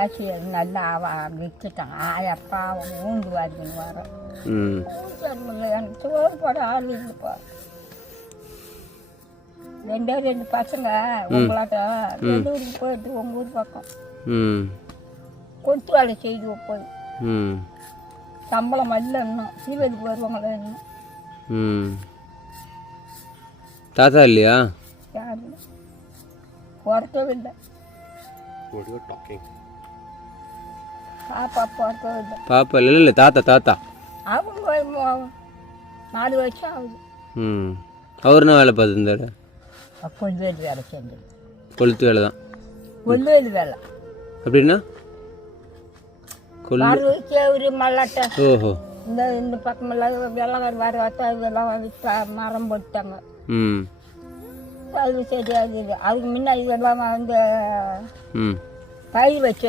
ஆச்சு நல்லா விற்றுட்டான். ஆயப்பா ஊண்டு வாரின்னு வரோம். எனக்கு சோறு போட ஆள் இல்லைப்பா. 2 பசங்க உங்களாட்ட வெளியூருக்கு போயிட்டு உங்கள் ஊர் பக்கம் கொத்து வேலை செய்து போய் சம்பளம் இல்லை இன்னும் சீவதிக்கு வருவாங்களே இன்னும். தாத்தா இல்லையா? யாரு பிறக்கவே இல்லை. பாப்பா பிறக்கவே இல்லை. பாப்பா இல்லை இல்லை தாத்தா தாத்தா அவங்க 4 வருஷம் ஆகுது. அவர் என்ன வேலை பார்த்துருந்தாரு? கொல்வேலி வேலை செஞ்சது. கொளுத்து வேலை தான். கொல்வேலி வேலை அப்படின்னா கேவுரு மல்லாட்டை. ஓஹோ. இந்த பக்கமெல்லாம் வெள்ளம் வர பார்த்தா இதெல்லாம் மரம் போட்டாங்க. அது சரி. அதுக்கு முன்னாடி இதெல்லாம் வந்து பயிர் வச்சு